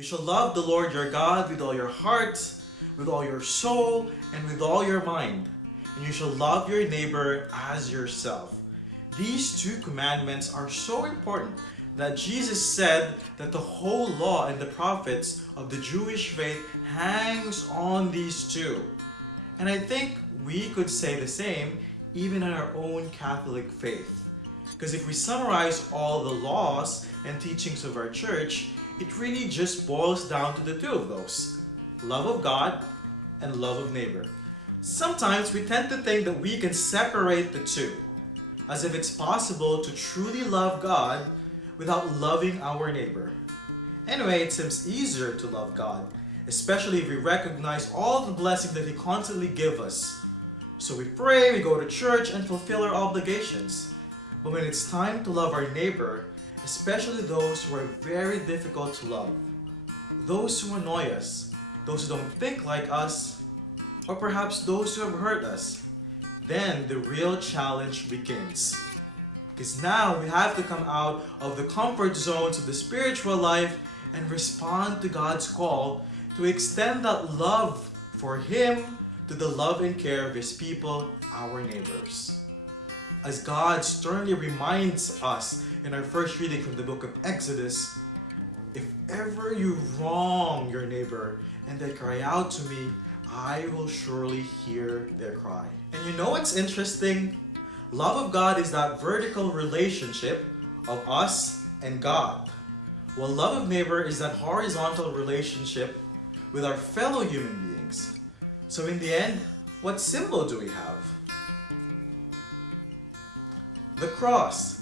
You shall love the Lord your God with all your heart, with all your soul, and with all your mind. And you shall love your neighbor as yourself. These two commandments are so important that Jesus said that the whole law and the prophets of the Jewish faith hangs on these two. And I think we could say the same even in our own Catholic faith. Because if we summarize all the laws and teachings of our church, it really just boils down to the two of those: love of God and love of neighbor. Sometimes we tend to think that we can separate the two, as if it's possible to truly love God without loving our neighbor. Anyway, it seems easier to love God, especially if we recognize all the blessings that He constantly gives us. So we pray, we go to church, and fulfill our obligations. But when it's time to love our neighbor, especially those who are very difficult to love, those who annoy us, those who don't think like us, or perhaps those who have hurt us, then the real challenge begins. Because now we have to come out of the comfort zones of the spiritual life and respond to God's call to extend that love for Him to the love and care of His people, our neighbors. As God sternly reminds us in our first reading from the book of Exodus, if ever you wrong your neighbor and they cry out to me, I will surely hear their cry. And you know what's interesting? Love of God is that vertical relationship of us and God, while love of neighbor is that horizontal relationship with our fellow human beings. So in the end, what symbol do we have? The cross,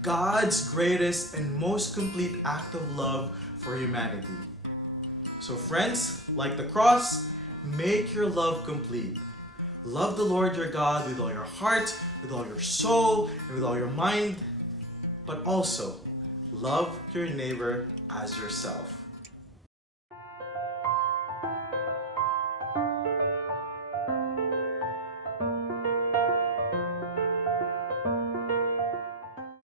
God's greatest and most complete act of love for humanity. So friends, like the cross, make your love complete. Love the Lord your God with all your heart, with all your soul, and with all your mind. But also, love your neighbor as yourself.